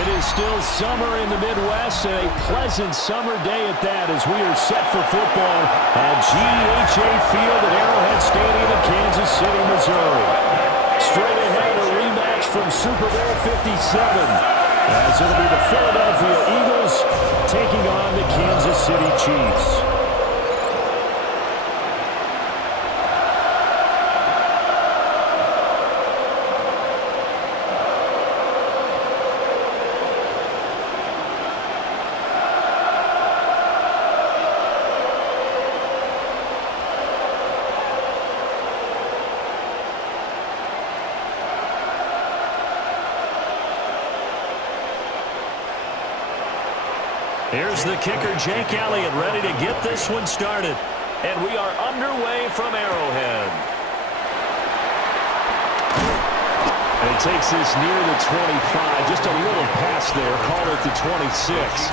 It is still summer in the Midwest, and a pleasant summer day at that as we are set for football at GEHA Field at Arrowhead Stadium in Kansas City, Missouri. Straight ahead, a rematch from Super Bowl 57, as it'll be the Philadelphia Eagles taking on the Kansas City Chiefs. Here's the kicker, Jake Elliott, ready to get this one started. And we are underway from Arrowhead. And he takes this near the 25. Just a little pass there. Call it the 26.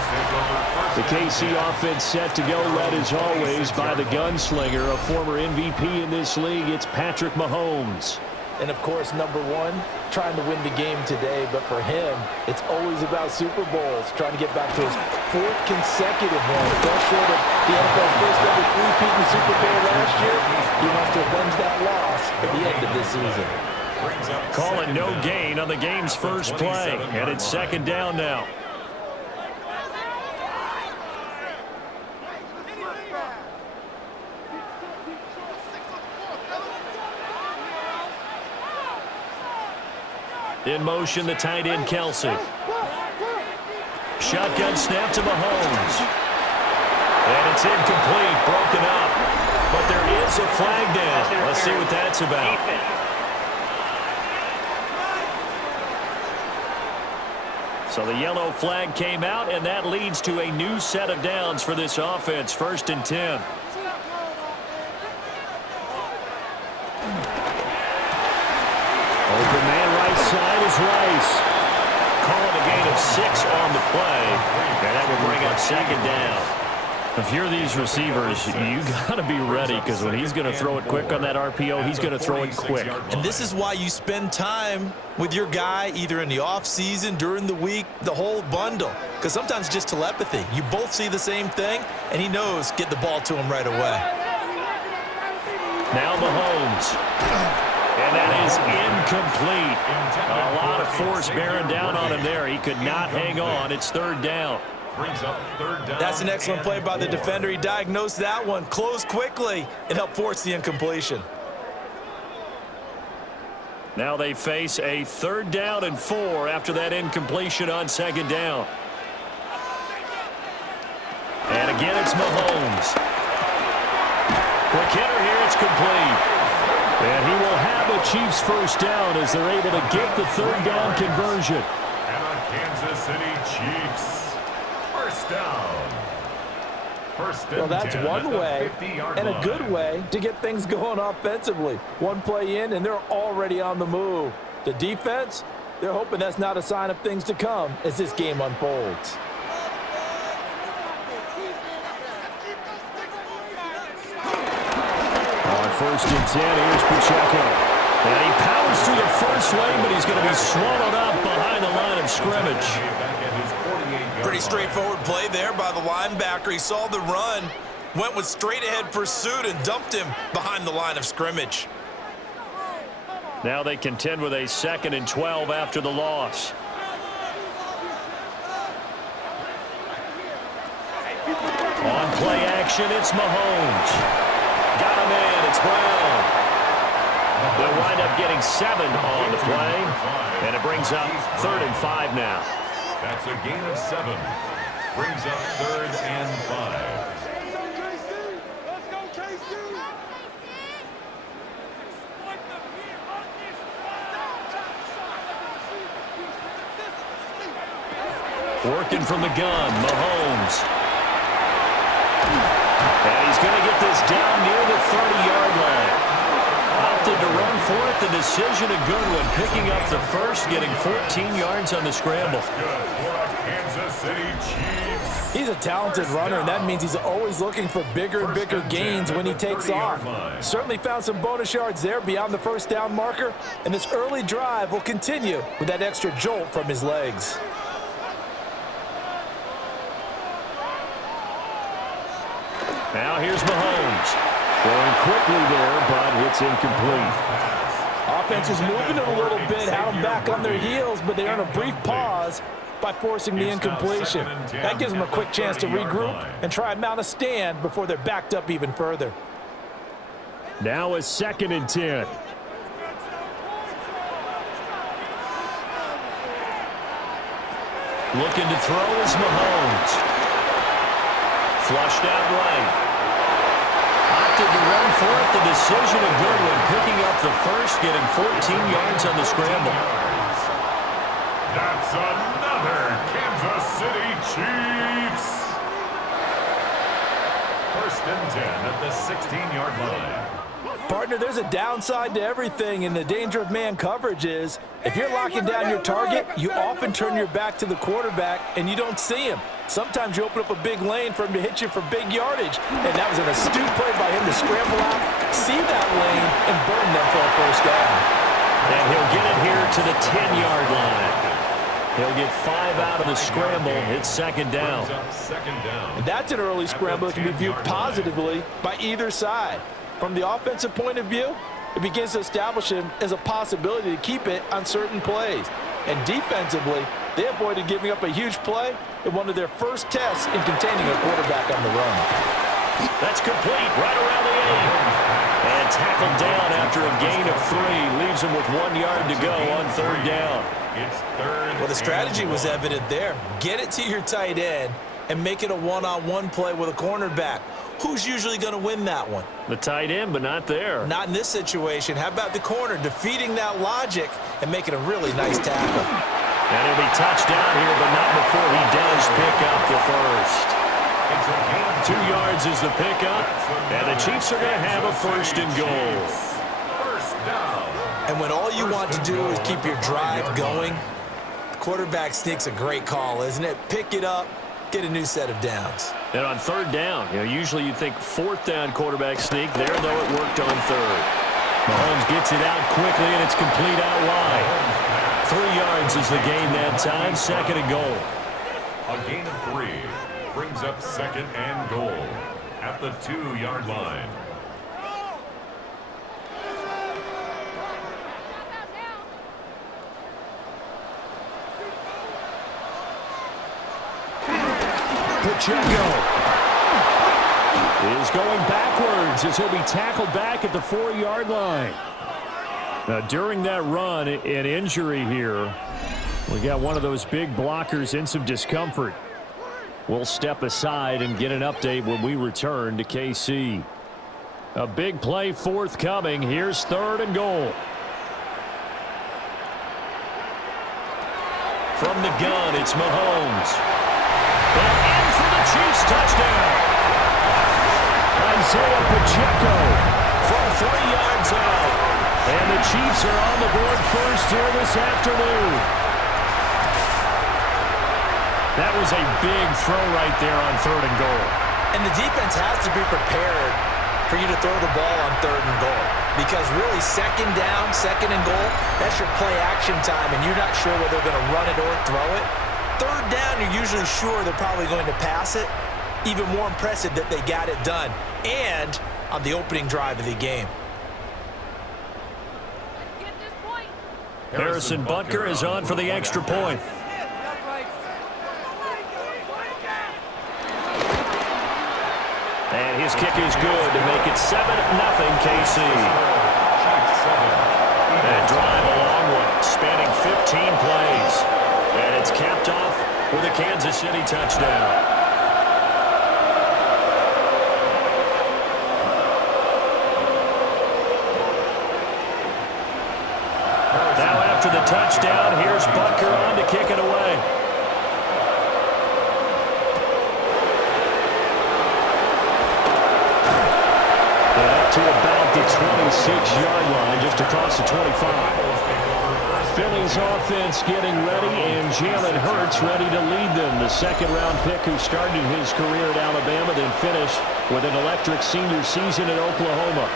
The KC offense set to go, led as always by the gunslinger, a former MVP in this league. It's Patrick Mahomes. And, of course, number one, trying to win the game today. But for him, it's always about Super Bowls, trying to get back to his fourth consecutive one. Fell short of the NFL's first ever three-peat in the Super Bowl last year. He wants to avenge that loss at the end of this season. Calling no gain on the game's first play. And it's second down now. In motion, the tight end, Kelsey. Shotgun snap to Mahomes. And it's incomplete, broken up. But there is a flag down. Let's see what that's about. So the yellow flag came out, and that leads to a new set of downs for this offense. 1st and 10. Open man right side is Rice. Calling a gain of 6 on the play. And that will bring up second down. If you're these receivers, you got to be ready, because when he's going to throw it quick on that RPO, he's going to throw it quick. And this is why you spend time with your guy either in the offseason, during the week, the whole bundle. Because sometimes just telepathy. You both see the same thing, and he knows get the ball to him right away. Now Mahomes. And that is incomplete. A lot of force bearing down on him there. He could not hang on. It's third down. That's an excellent play by the defender. He diagnosed that one, closed quickly, and helped force the incompletion. Now they face a 3rd down and 4 after that incompletion on second down. And again, it's Mahomes. Quick hitter here, it's complete. And he will have the Chiefs first down as they're able to get the 3rd down conversion. And on Kansas City Chiefs, first down. Well, that's one way and a good way to get things going offensively. One play in, and they're already on the move. The defense, they're hoping that's not a sign of things to come as this game unfolds. On 1st and 10, here's Pacheco. And he powers through the first lane, but he's going to be swallowed up behind the line of scrimmage. Pretty straightforward play there by the linebacker. He saw the run, went with straight-ahead pursuit, and dumped him behind the line of scrimmage. Now they contend with a 2nd and 12 after the loss. On play action, it's Mahomes. Got him in, it's Brown. They'll wind up getting 7 on the play, and it brings up 3rd and 5 now. That's a gain of 7. Brings up 3rd and 5. Working from the gun, Mahomes. And he's going to get this down near the 30-yard line. Opted to run for it. The decision a good one. Picking up the first, getting 14 yards on the scramble. He's a talented runner, and that means he's always looking for bigger and bigger gains when he takes off. Certainly found some bonus yards there beyond the first down marker, and this early drive will continue with that extra jolt from his legs. Now here's Mahomes. Throwing quickly there, but it's incomplete. Offense is moving it a little bit, had them back on their heels, but they earn a brief pause by forcing the incompletion. That gives them a quick chance to regroup and try and mount a stand before they're backed up even further. Now a 2nd and 10. Looking to throw is Mahomes. Flushed out right. Opted to run for it. The decision a good one. Picking up the first, getting 14 yards on the scramble. That's another Kansas City Chiefs. 1st and 10 at the 16-yard line. Partner, there's a downside to everything, and the danger of man coverage is if you're locking down your target, you often turn your back to the quarterback and you don't see him. Sometimes you open up a big lane for him to hit you for big yardage, and that was an astute play by him to scramble out, see that lane, and burn them for a first down. And he'll get it here to the 10-yard line. He'll get 5 out of the scramble. It's 2nd down. And that's an early scramble that can be viewed positively by either side. From the offensive point of view, it begins to establish him as a possibility to keep it on certain plays. And defensively, they avoided giving up a huge play in one of their first tests in containing a quarterback on the run. That's complete, right around the 8. And tackled down after a gain of 3. Leaves him with 1 yard to go on 3rd down. It's 3rd. Well, the strategy was evident there. Get it to your tight end and make it a one-on-one play with a cornerback. Who's usually going to win that one? The tight end, but not there. Not in this situation. How about the corner defeating that logic and making a really nice tackle? And he'll be touched down here, but not before he does pick up the first. 2 yards is the pickup, and the Chiefs are going to have a 1st and goal. First down. And when all you want to do is keep your drive going, the quarterback sneak's a great call, isn't it? Pick it up, get a new set of downs. And on 3rd down, usually you'd think 4th down quarterback sneak. There, though, it worked on 3rd. Mahomes gets it out quickly, and it's complete out wide. 3 yards is the gain that time. 2nd and goal. A gain of 3 brings up 2nd and goal at the 2-yard line. Pacheco is going backwards as he'll be tackled back at the 4-yard line. Now, during that run, an injury here. We got one of those big blockers in some discomfort. We'll step aside and get an update when we return to KC. A big play forthcoming. Here's 3rd and goal. From the gun, it's Mahomes. And in for the Chiefs touchdown. Isaiah Pacheco from 3 yards out. And the Chiefs are on the board first here this afternoon. That was a big throw right there on 3rd and goal. And the defense has to be prepared for you to throw the ball on 3rd and goal. Because really, 2nd down, 2nd and goal, that's your play action time, and you're not sure whether they're going to run it or throw it. 3rd down, you're usually sure they're probably going to pass it. Even more impressive that they got it done. And on the opening drive of the game. Harrison Butker is on for the extra point. And his kick is good to make it 7-0 KC. And drive a long one, spanning 15 plays. And it's capped off with a Kansas City touchdown. Now after the touchdown, here's Butker on to kick it away. To about the 26-yard line, just across the 25. Philly's offense getting ready, and Jalen Hurts ready to lead them. The 2nd-round pick who started his career at Alabama, then finished with an electric senior season at Oklahoma.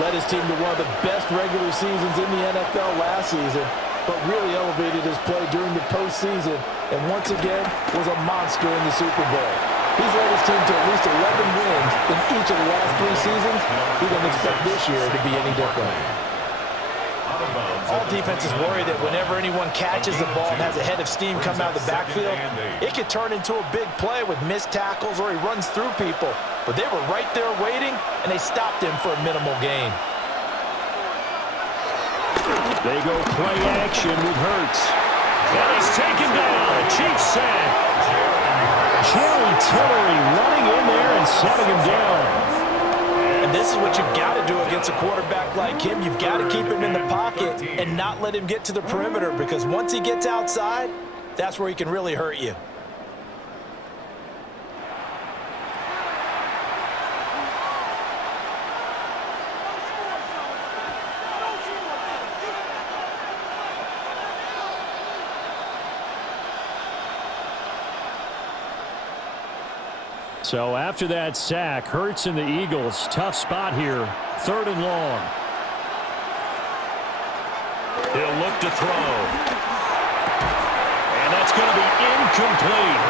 Led his team to one of the best regular seasons in the NFL last season, but really elevated his play during the postseason, and once again was a monster in the Super Bowl. He's led his team to at least 11 wins in each of the last 3 seasons. He doesn't expect this year to be any different. All defenses worry that whenever anyone catches the ball and has a head of steam come out of the backfield, it could turn into a big play with missed tackles or he runs through people. But they were right there waiting, and they stopped him for a minimal gain. They go play action with Hurts. And he's taken down. A Chiefs sack. Jerry Tillery running in there and setting him down. And this is what you've got to do against a quarterback like him. You've got to keep him in the pocket and not let him get to the perimeter, because once he gets outside, that's where he can really hurt you. So after that sack, Hurts and the Eagles, tough spot here, 3rd and long. He'll look to throw. And that's going to be incomplete.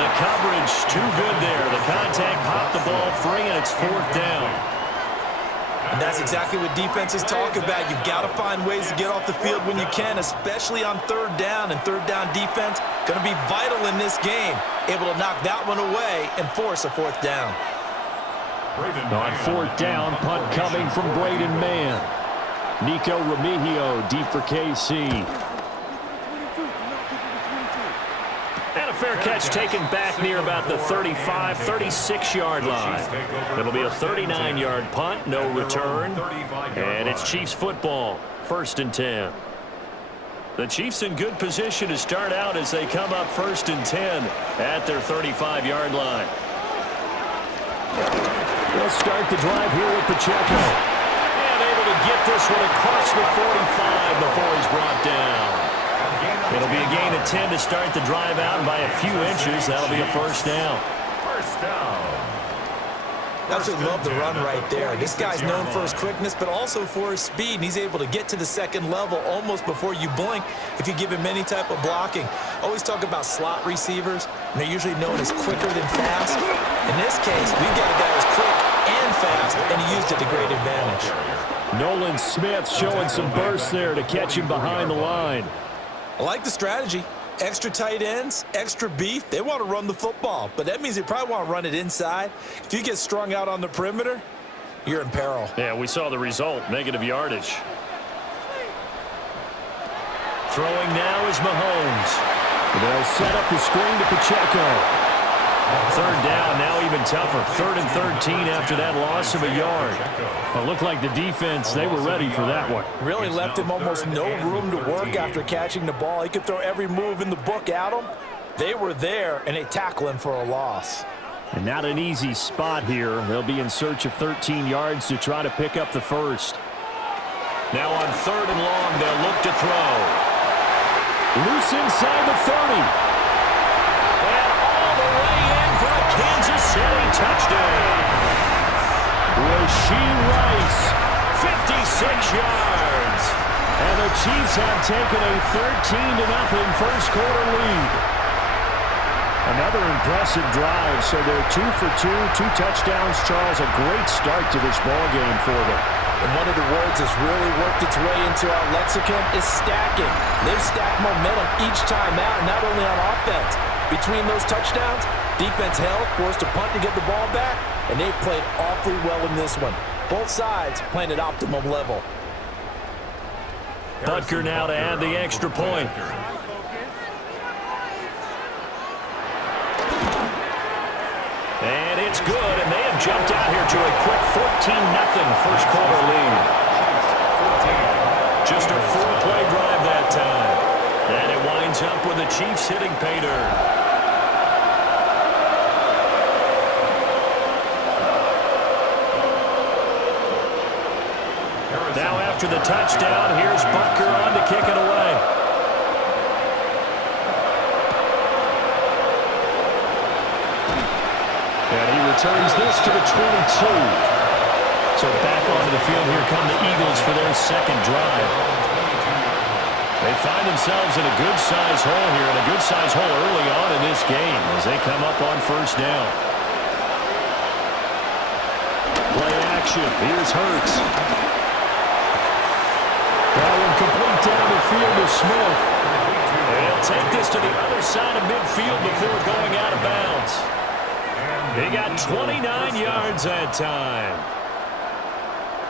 The coverage too good there. The contact popped the ball free, and it's 4th down. And that's exactly what defenses talk about. You've got to find ways to get off the field when you can, especially on 3rd down. And 3rd down defense going to be vital in this game. Able to knock that one away and force a 4th down. On 4th down, punt coming from Braden Mann. Nico Remigio deep for KC. And a fair catch taken back near about the 35, 36-yard line. It'll be a 39-yard punt, no return. And it's Chiefs football, 1st and 10. The Chiefs in good position to start out as they come up 1st and 10 at their 35-yard line. They'll start the drive here with Pacheco. And able to get this one across the 45 before he's brought down. It'll be a gain of 10 to start the drive out, and by a few inches, that'll be a 1st down. First down. Absolutely love the run right there. This guy's known for his quickness, but also for his speed, and he's able to get to the 2nd level almost before you blink if you give him any type of blocking. Always talk about slot receivers, and they're usually known as quicker than fast. In this case, we've got a guy who's quick and fast, and he used it to great advantage. Nolan Smith showing some burst there to catch him behind the line. I like the strategy. Extra tight ends, extra beef. They want to run the football, but that means they probably want to run it inside. If you get strung out on the perimeter, you're in peril. Yeah, we saw the result, negative yardage. Throwing now is Mahomes. They'll set up the screen to Pacheco. 3rd down, now even tougher. 3rd and 13 after that loss of a yard. It looked like the defense, they were ready for that one. Really left him almost no room to work after catching the ball. He could throw every move in the book at him. They were there, and they tackle him for a loss. And not an easy spot here. They'll be in search of 13 yards to try to pick up the 1st. Now on 3rd and long, they'll look to throw. Loose inside the 30. Kansas City touchdown. Rashee Rice, 56 yards. And the Chiefs have taken a 13-0 first quarter lead. Another impressive drive, so they're 2 for 2, 2 touchdowns. Charles, a great start to this ball game for them. And one of the words that's really worked its way into our lexicon is stacking. They've stacked momentum each time out, not only on offense. Between those touchdowns, defense held, forced a punt to get the ball back, and they played awfully well in this one. Both sides playing at optimum level. Butker now to add the extra point. And it's good, and they have jumped out here to a quick 14-0 first quarter lead. Just a 4-play drive that time. And it winds up with the Chiefs hitting pay dirt. Now after the touchdown, here's Butker on to kick it away. And he returns this to the 22. So back onto the field, here come the Eagles for their 2nd drive. They find themselves in a good-sized hole here, and a good-sized hole early on in this game as they come up on first down. Play action. Here's Hurts. That one complete down the field to Smith. And he'll take this to the other side of midfield before going out of bounds. He got 29 yards that time.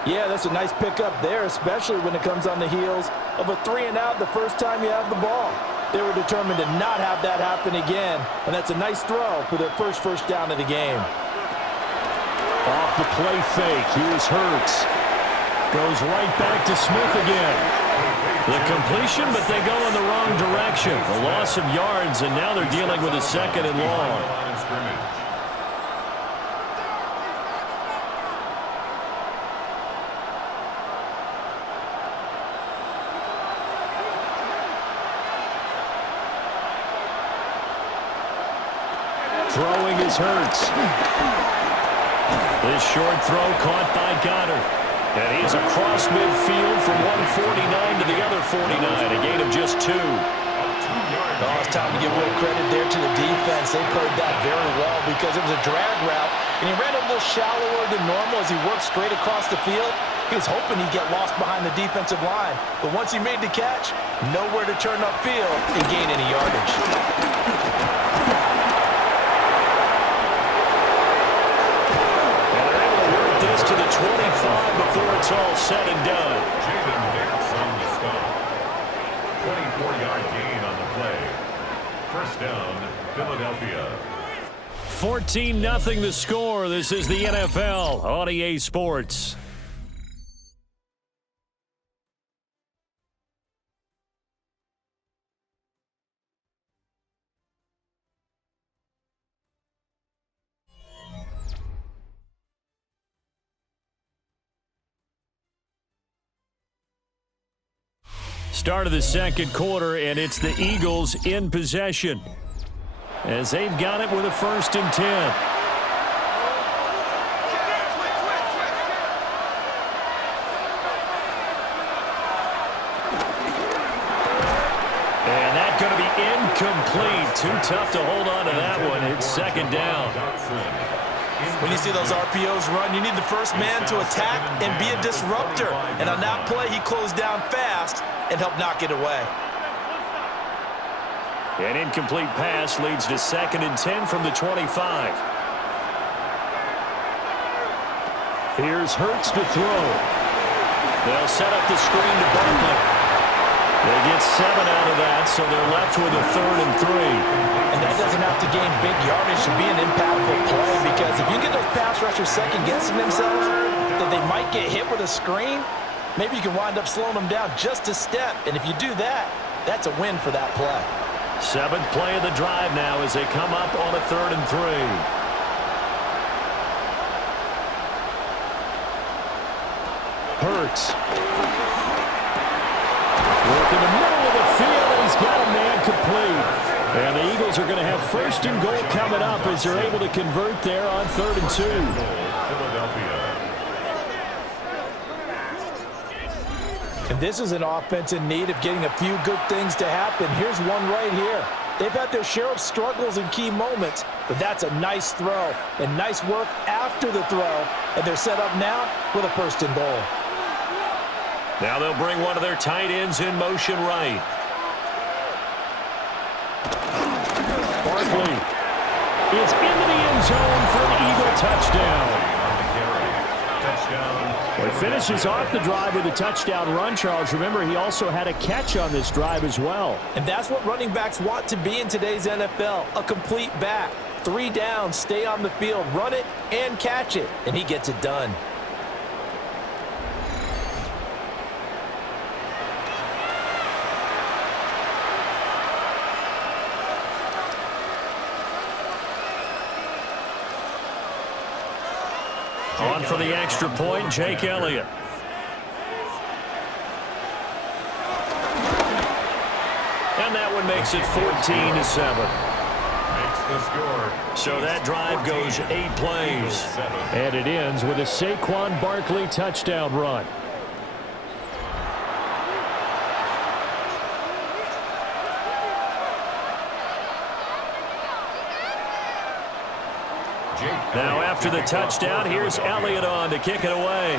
Yeah, that's a nice pickup there, especially when it comes on the heels of a 3-and-out the first time you have the ball. They were determined to not have that happen again, and that's a nice throw for their first down of the game. Off the play fake, here's Hurts. Goes right back to Smith again. The completion, but they go in the wrong direction. A loss of yards, and now they're dealing with a 2nd and long. Throwing is Hurts. This short throw caught by Goddard. And he's across midfield from 149 to the other 49, a gain of just 2. Oh, it's time to give a little credit there to the defense. They played that very well because it was a drag route, and he ran a little shallower than normal as he worked straight across the field. He was hoping he'd get lost behind the defensive line, but once he made the catch, nowhere to turn upfield and gain any yardage. To the 25 before it's all said and done. Jaden Hicks on the stop. 24-yard gain on the play. First down, Philadelphia. 14-0 the score. This is the NFL on EA Sports. Start of the second quarter, and it's the Eagles in possession as they've got it with a 1st and 10. And that's going to be incomplete. Too tough to hold on to that one. It's 2nd down. When you see those RPOs run, you need the first man to attack and be a disruptor. And on that play, he closed down fast and helped knock it away. An incomplete pass leads to 2nd and 10 from the 25. Here's Hurts to throw. They'll set up the screen to Barkley. They get 7 out of that, so they're left with a 3rd and 3. And that doesn't have to gain big yardage to be an impactful play, because if you get those pass rushers second-guessing themselves, that they might get hit with a screen, maybe you can wind up slowing them down just a step. And if you do that, that's a win for that play. 7th play of the drive now as they come up on a 3rd and 3. Hurts. Work in the middle of the field, and he's got a man complete. And the Eagles are going to have 1st and goal coming up as they're able to convert there on 3rd and 2. And this is an offense in need of getting a few good things to happen. Here's one right here. They've had their share of struggles in key moments, but that's a nice throw and nice work after the throw. And they're set up now with a 1st and goal. Now they'll bring one of their tight ends in motion right. Barkley is into the end zone for an Eagle touchdown. Well, he finishes off the drive with a touchdown run, Charles. Remember, he also had a catch on this drive as well. And that's what running backs want to be in today's NFL, a complete back. 3 downs, stay on the field, run it, and catch it. And he gets it done. On for the extra point, Jake Elliott. And that one makes it 14-7. So that drive goes 8 plays. And it ends with a Saquon Barkley touchdown run. Now after the touchdown, here's Elliott on to kick it away.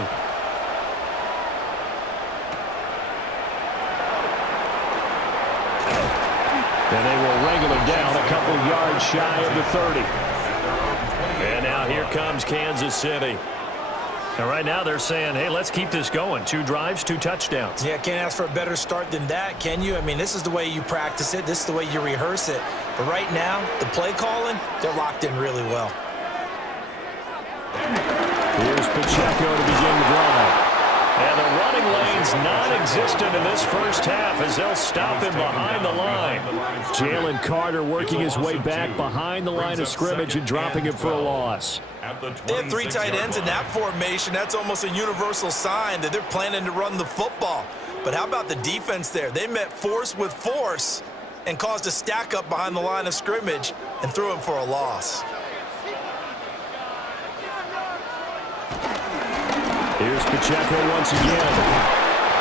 And they will wrangle him down a couple yards shy of the 30. And now here comes Kansas City. And right now they're saying, hey, let's keep this going. 2 drives, 2 touchdowns. Yeah, can't ask for a better start than that, can you? I mean, this is the way you practice it. This is the way you rehearse it. But right now, the play calling, they're locked in really well. Here's Pacheco to begin the drive. And the running lane's non-existent in this first half as they'll stop him behind the line. Jalen Carter working his way back behind the line of scrimmage and dropping him for a loss. They have 3 tight ends in that formation. That's almost a universal sign that they're planning to run the football. But how about the defense there? They met force with force and caused a stack up behind the line of scrimmage and threw him for a loss. Here's Pacheco once again.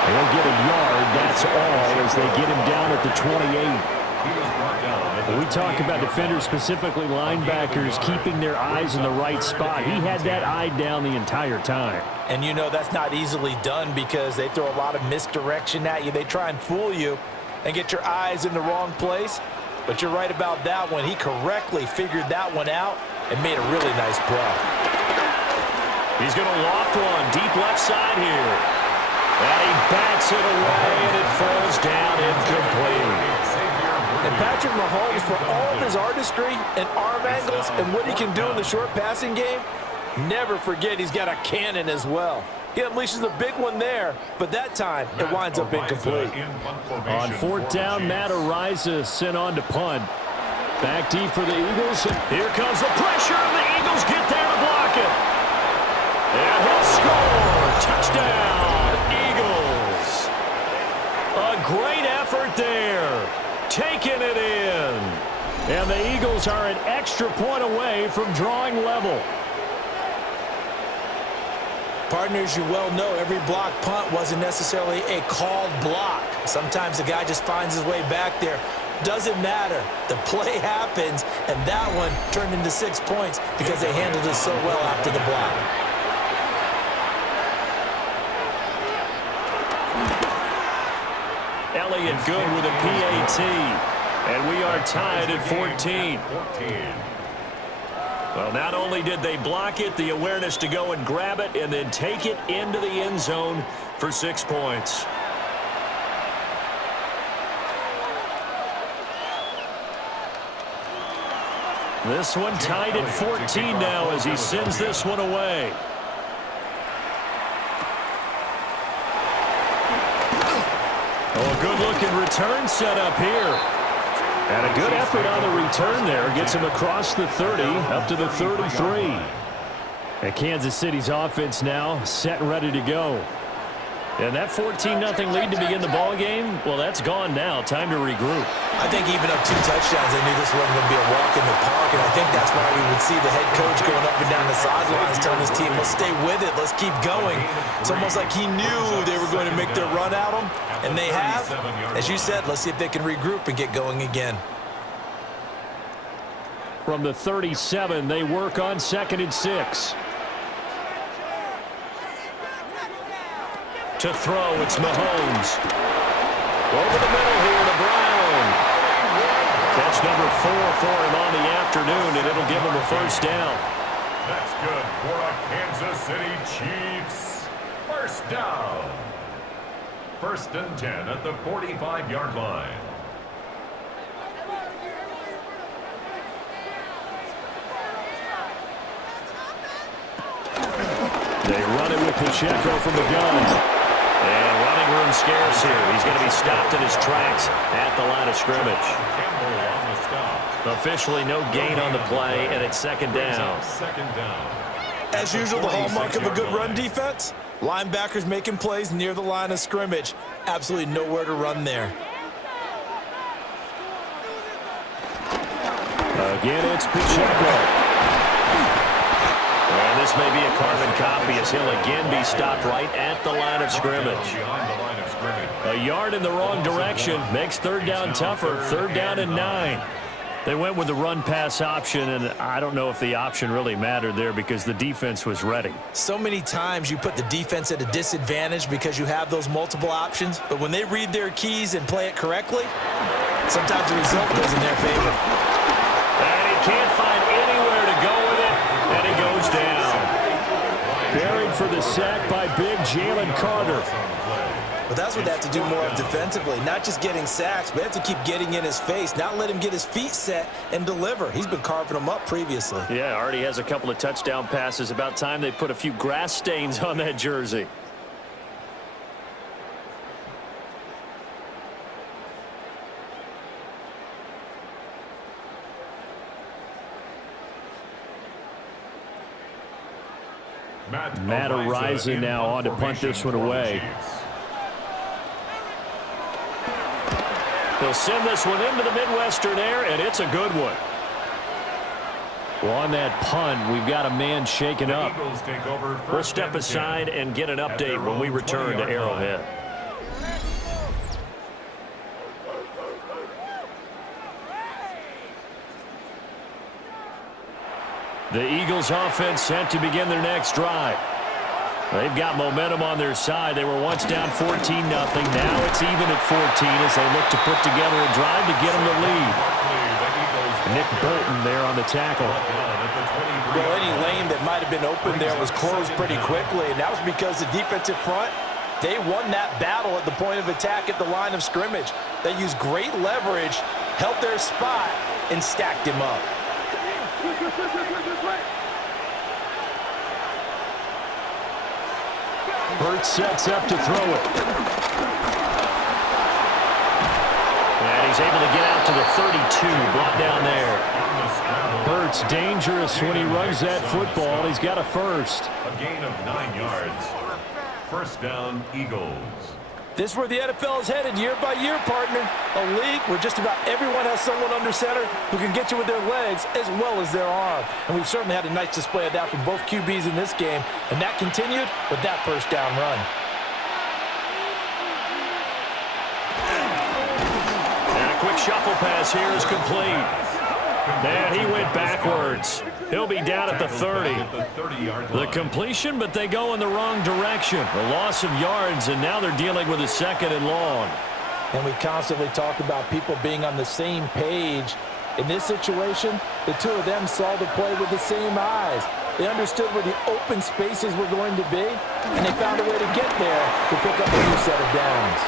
He'll get a yard, that's all, as they get him down at the 28. We talk about defenders, specifically linebackers, keeping their eyes in the right spot. He had that eye down the entire time. And you know that's not easily done because they throw a lot of misdirection at you. They try and fool you and get your eyes in the wrong place. But you're right about that one. He correctly figured that one out and made a really nice play. He's going to loft one deep left side here. And he backs it away, and it falls down incomplete. And Patrick Mahomes, for all of his artistry and arm angles and what he can do in the short passing game, never forget he's got a cannon as well. He unleashes a big one there, but that time it winds up incomplete. On 4th down, Matt Araiza sent on to punt. Back deep for the Eagles. And here comes the pressure, and the Eagles get there to block it. And he'll score. Touchdown, Eagles. A great effort there. Taking it in. And the Eagles are an extra point away from drawing level. Partners, you well know every block punt wasn't necessarily a called block. Sometimes the guy just finds his way back there. Doesn't matter. The play happens, and that one turned into 6 points because they handled it so well after the block. Elliott good with a PAT. And we are tied at 14. Well, not only did they block it, the awareness to go and grab it and then take it into the end zone for 6 points. This one tied at 14 now as he sends this one away. Oh, a good-looking return set up here. And a good effort on the return there. Gets him across the 30, up to the 33. And Kansas City's offense now set and ready to go. And that 14-0 lead to begin the ball game, well, that's gone now. Time to regroup. I think even up 2 touchdowns, they knew this wasn't going to be a walk in the park, and I think that's why we would see the head coach going up and down the sidelines telling his team, let's stay with it, let's keep going. It's almost like he knew they were going to make their run at him, and they have. As you said, let's see if they can regroup and get going again. From the 37, they work on 2nd and 6. To throw, it's Mahomes. Over the middle here to Brown. That's number 4 for him on the afternoon, and it'll give him a first down. That's good for a Kansas City Chiefs. First down. 1st and 10 at the 45-yard line. They run it with Pacheco from the gun. And running room scarce here. He's going to be stopped in his tracks at the line of scrimmage. Officially no gain on the play, and it's 2nd down. As usual, the hallmark of a good run defense, linebackers making plays near the line of scrimmage. Absolutely nowhere to run there. Again, it's Pacheco. And this may be a carbon copy as he'll again be stopped right at the line of scrimmage. A yard in the wrong direction makes 3rd down tougher. 3rd down and 9. They went with the run-pass option, and I don't know if the option really mattered there because the defense was ready. So many times you put the defense at a disadvantage because you have those multiple options, but when they read their keys and play it correctly, sometimes the result goes in their favor. And he can't find anywhere to go with it, and he goes down. Buried for the sack by big Jalen Carter. But that's what they have to do more of defensively, not just getting sacks, but they have to keep getting in his face, not let him get his feet set and deliver. He's been carving them up previously. Yeah, already has a couple of touchdown passes. About time they put a few grass stains on that jersey. Matt Ariza now on to punt this one away. They'll send this one into the Midwestern air, and it's a good one. Well, on that punt, we've got a man shaken up. We'll step aside and get an update when we return to Arrowhead. The Eagles offense set to begin their next drive. They've got momentum on their side. They were once down 14-0. Now it's even at 14 as they look to put together a drive to get them the lead. Nick Bolton there on the tackle. Well, any lane that might have been open there was closed pretty quickly, and that was because the defensive front, they won that battle at the point of attack at the line of scrimmage. They used great leverage, held their spot, and stacked him up. Hurts sets up to throw it. And he's able to get out to the 32, brought down there. Hurts dangerous when he runs that football. He's got a first. A gain of 9 yards. First down, Eagles. This is where the NFL is headed year by year, partner. A league where just about everyone has someone under center who can get you with their legs as well as their arm. And we've certainly had a nice display of that from both QBs in this game. And that continued with that first down run. And a quick shuffle pass here is complete. And he went backwards. He'll be down at the 30. The completion, but they go in the wrong direction. A loss of yards, and now they're dealing with a second and long. And we constantly talk about people being on the same page. In this situation, the two of them saw the play with the same eyes. They understood where the open spaces were going to be, and they found a way to get there to pick up a new set of downs.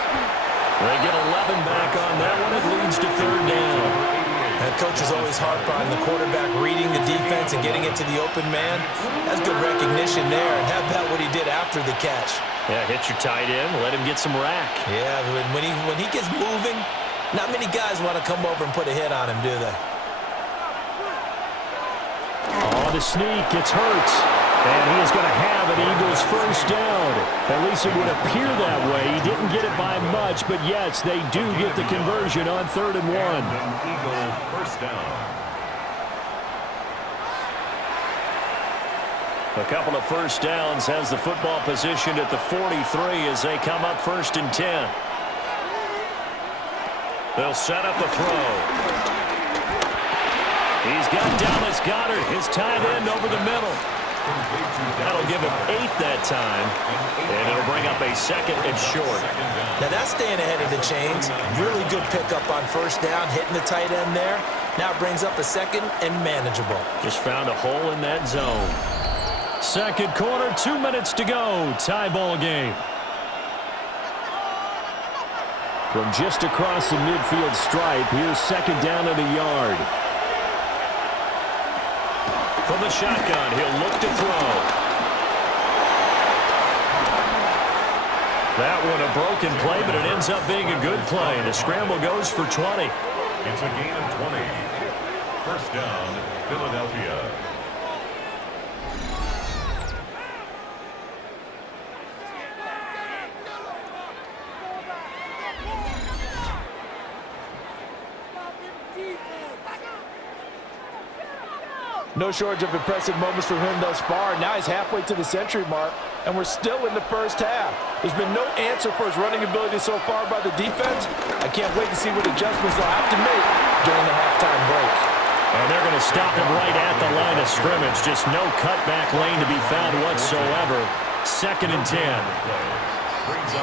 They get 11 back on that one. It leads to third down. And coaches always harp on the quarterback reading the defense and getting it to the open man. That's good recognition there. And how about what he did after the catch? Yeah, hit your tight end, let him get some rack. Yeah, when he gets moving, not many guys want to come over and put a hit on him, do they? Oh, the sneak gets Hurts. And he is going to have an Eagles first down. At least it would appear that way. He didn't get it by much, but yes, they do get the conversion on 3rd and 1. Eagle first down. A couple of first downs has the football positioned at the 43 as they come up 1st and 10. They'll set up a throw. He's got Dallas Goedert, his tight end, over the middle. That'll give him 8 that time, and it'll bring up a second and short. Now that's staying ahead of the chains. Really good pickup on first down, hitting the tight end there. Now it brings up a second and manageable. Just found a hole in that zone. Second quarter, 2 minutes to go. Tie ball game. From just across the midfield stripe, here's second down at a yard. From the shotgun, he'll look to throw. That one a broken play, but it ends up being a good play. The scramble goes for 20. It's a gain of 20. First down, Philadelphia. No shortage of impressive moments from him thus far. Now he's halfway to the century mark. and we're still in the first half. There's been no answer for his running ability so far by the defense. I can't wait to see what adjustments they'll have to make during the halftime break. And they're going to stop him right at the line of scrimmage. Just no cutback lane to be found whatsoever. 2nd and 10.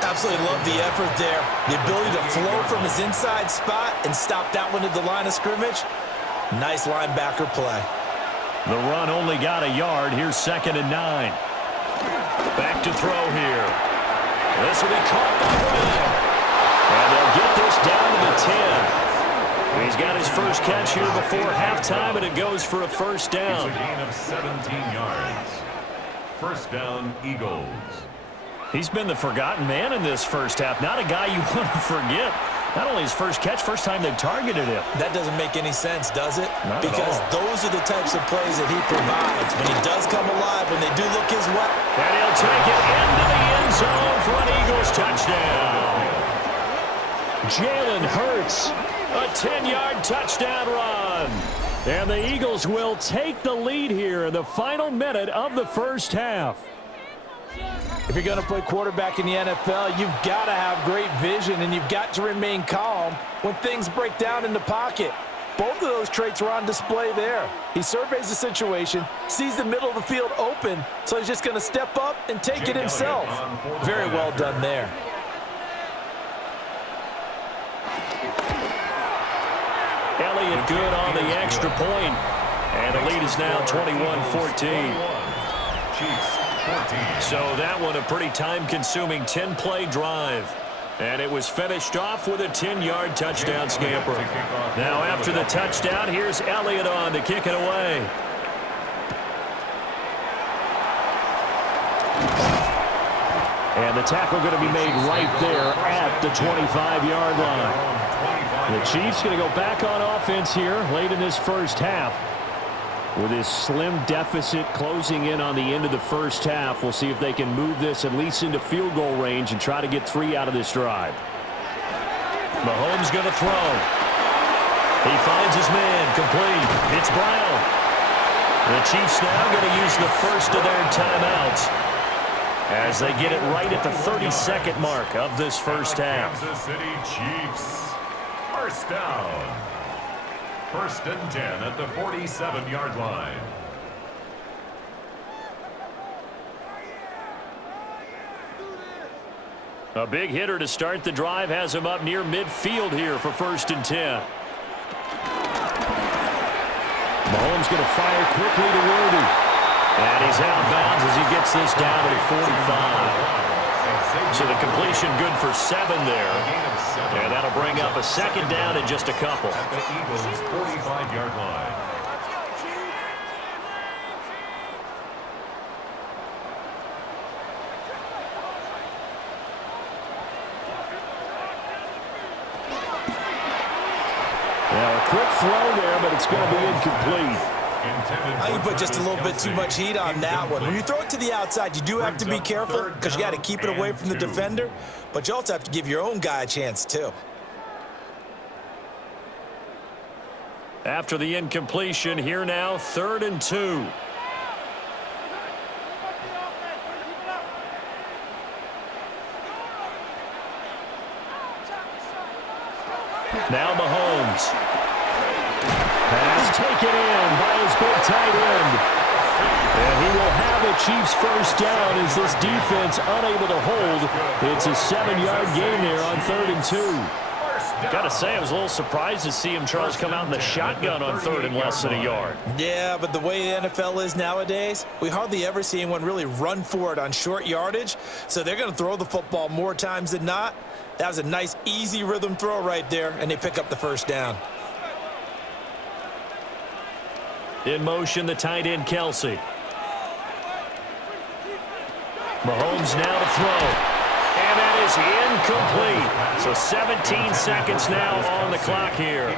Absolutely love the effort there. The ability to flow from his inside spot and stop that one at the line of scrimmage. Nice linebacker play. The run only got a yard. Here's 2nd and 9. Back to throw here. This will be caught by Brown. And they'll get this down to the 10. He's got his first catch here before halftime, and it goes for a first down. It's a gain of 17 yards. First down, Eagles. He's been the forgotten man in this first half. Not a guy you want to forget. Not only his first catch, first time they've targeted him. That doesn't make any sense, does it? Not because those are the types of plays that he provides. When he does come alive, when they do look his way. And he'll take it into the end zone for an Eagles touchdown. Jalen Hurts, a 10-yard touchdown run. And the Eagles will take the lead here in the final minute of the first half. If you're going to play quarterback in the NFL, you've got to have great vision, and you've got to remain calm when things break down in the pocket. Both of those traits were on display there. He surveys the situation, sees the middle of the field open, so he's just going to step up and take it himself. Very well done there. Elliott good on the extra point. And the lead is now 21-14. So that one a pretty time-consuming 10-play drive. And it was finished off with a 10-yard touchdown scamper. Now after the touchdown, here's Elliott on to kick it away. And the tackle going to be made right there at the 25-yard line. The Chiefs going to go back on offense here late in this first half. With this slim deficit closing in on the end of the first half, we'll see if they can move this at least into field goal range and try to get 3 out of this drive. Mahomes going to throw. He finds his man, complete. It's Brown. The Chiefs now going to use the first of their timeouts as they get it right at the 32nd mark of this first half. Kansas City Chiefs. First down. 1st and 10 at the 47-yard line. A big hitter to start the drive has him up near midfield here for 1st and 10. Mahomes going to fire quickly to Worthy. And he's out of bounds as he gets this down to the 45. So the completion good for 7 there. And that'll bring up a 2nd down in just a couple. At the Eagles' 45-yard line. Now a quick throw there, but it's going to be incomplete. I think you put just a little bit too much heat on that one. When you throw it to the outside, you do have to be careful because you got to keep it away from the defender, but you also have to give your own guy a chance too. After the incompletion, here now, 3rd and 2. Now Mahomes. Pass taken in by his big tight end. And he will have a Chiefs first down as this defense unable to hold. It's a 7-yard gain there on 3rd and 2. Got to say, I was a little surprised to see him, Charles, come out in the shotgun on 3rd and less than a yard. Yeah, but the way the NFL is nowadays, we hardly ever see anyone really run for it on short yardage. So they're going to throw the football more times than not. That was a nice, easy rhythm throw right there, and they pick up the first down. In motion, the tight end, Kelsey. Mahomes now to throw. And that is incomplete. So 17 seconds now on the clock here.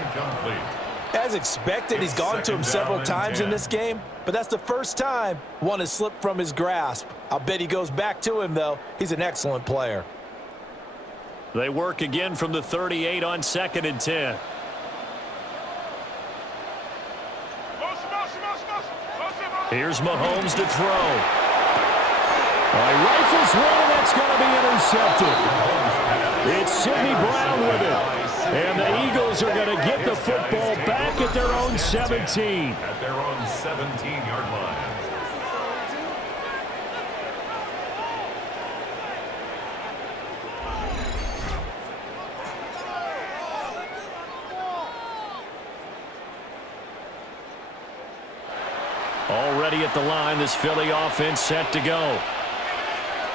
As expected, he's gone to him several times in this game, but that's the first time one has slipped from his grasp. I'll bet he goes back to him, though. He's an excellent player. They work again from the 38 on 2nd and 10. Here's Mahomes to throw. He rifles one, and that's going to be intercepted. It's Sidney Brown with it. And the Eagles are going to get the football back at their own 17. At their own 17-yard line. Already at the line, this Philly offense set to go.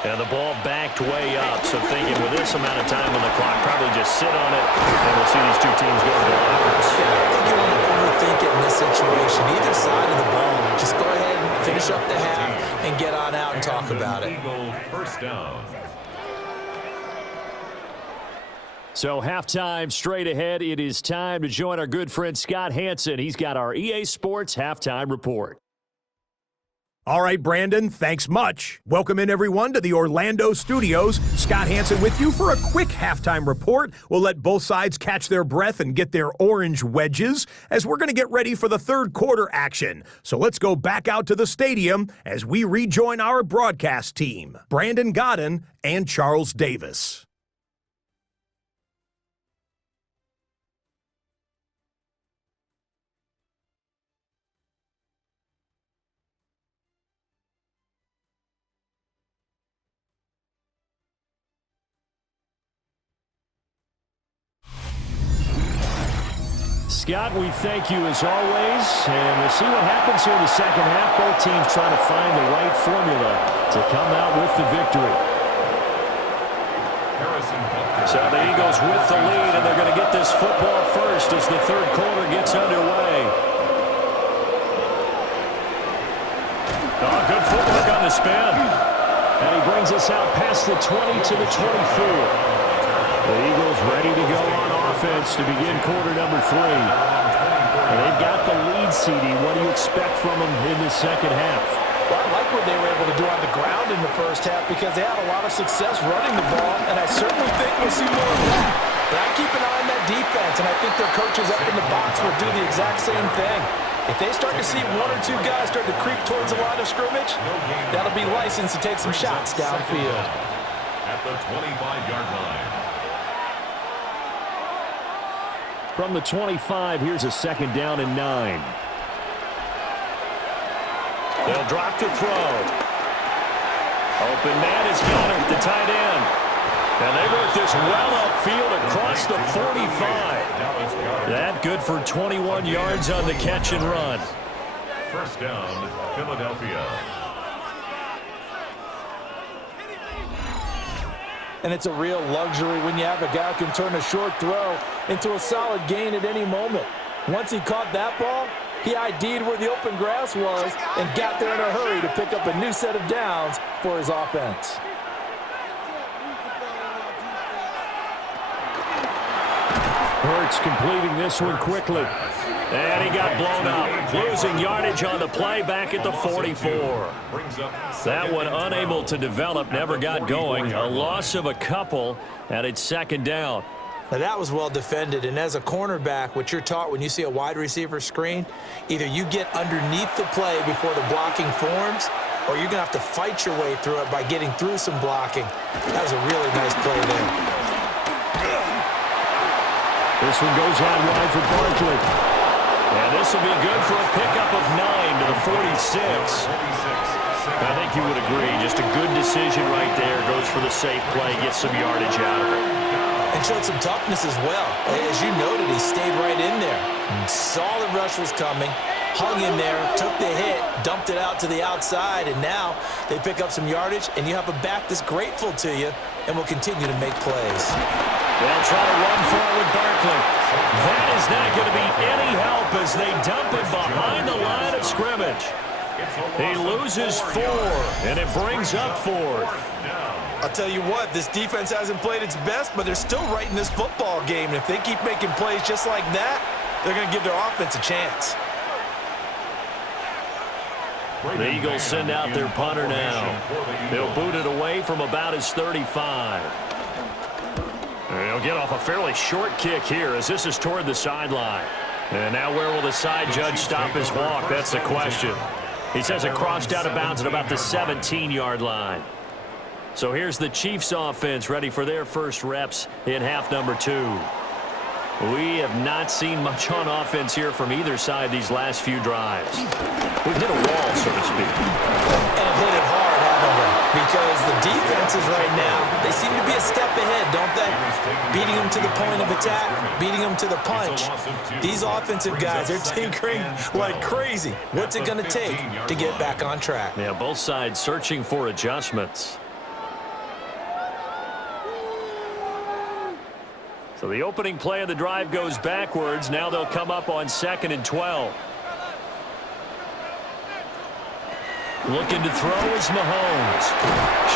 And the ball backed way up. So thinking with this amount of time on the clock, probably just sit on it, and we'll see these two teams go to the lockers. Yeah, I don't think you want to overthink it in this situation. Either side of the ball, just go ahead and finish up the half and get on out and talk about it. Eagle first down. So halftime straight ahead. It is time to join our good friend Scott Hanson. He's got our EA Sports halftime report. All right, Brandon, thanks much. Welcome in, everyone, to the Orlando studios. Scott Hanson with you for a quick halftime report. We'll let both sides catch their breath and get their orange wedges as we're going to get ready for the third quarter action. So let's go back out to the stadium as we rejoin our broadcast team, Brandon Godden and Charles Davis. Scott, we thank you as always, and we'll see what happens here in the second half. Both teams trying to find the right formula to come out with the victory. So the Eagles with the lead, and they're going to get this football first as the third quarter gets underway. Oh, good footwork on the spin. And he brings us out past the 20 to the 24. The Eagles ready to go on offense to begin quarter number 3. And they've got the lead, CD. What do you expect from them in the second half? Well, I like what they were able to do on the ground in the first half because they had a lot of success running the ball, and I certainly think we'll see more of that. But I keep an eye on that defense, and I think their coaches up in the box will do the exact same thing. If they start to see one or two guys start to creep towards the line of scrimmage, that'll be license to take some shots downfield. At the 25-yard line. From the 25, here's a second down and 9. They'll drop to throw. Open man is Goddard, the tight end. And they work this well upfield across the 45. That good for 21 yards on the catch and run. First down, Philadelphia. And it's a real luxury when you have a guy who can turn a short throw into a solid gain at any moment. Once he caught that ball, he ID'd where the open grass was and got there in a hurry to pick up a new set of downs for his offense. Hurts completing this one quickly. And he got blown up. Losing yardage on the play back at the 44. That one unable to develop, never got going. A loss of a couple, and it's second down. Now that was well defended, and as a cornerback, what you're taught when you see a wide receiver screen, either you get underneath the play before the blocking forms, or you're going to have to fight your way through it by getting through some blocking. That was a really nice play there. This one goes out wide for Barkley. And this will be good for a pickup of 9 to the 46. I think you would agree. Just a good decision right there. Goes for the safe play, gets some yardage out of it. And showed some toughness as well. As you noted, he stayed right in there. Saw the rush was coming, hung in there, took the hit, dumped it out to the outside, and now they pick up some yardage, and you have a back that's grateful to you and will continue to make plays. They'll try to run forward Barkley. That is not going to be any help as they dump it behind the line of scrimmage. He loses 4, and it brings up 4th. I'll tell you what, this defense hasn't played its best, but they're still right in this football game. And if they keep making plays just like that, they're going to give their offense a chance. The Eagles send out their punter now. They'll boot it away from about his 35. They'll get off a fairly short kick here as this is toward the sideline. And now where will the side judge stop his walk? That's the question. He says it crossed out of bounds at about the 17-yard line. So here's the Chiefs offense ready for their first reps in half number 2. We have not seen much on offense here from either side these last few drives. We've hit a wall, so to speak. And have hit it hard, haven't we? Because the defenses right now, they seem to be a step ahead, don't they? Beating them to the point of attack, beating them to the punch. These offensive guys, they're tinkering like crazy. What's it going to take to get back on track? Yeah, both sides searching for adjustments. So the opening play of the drive goes backwards. Now they'll come up on 2nd and 12. Looking to throw is Mahomes.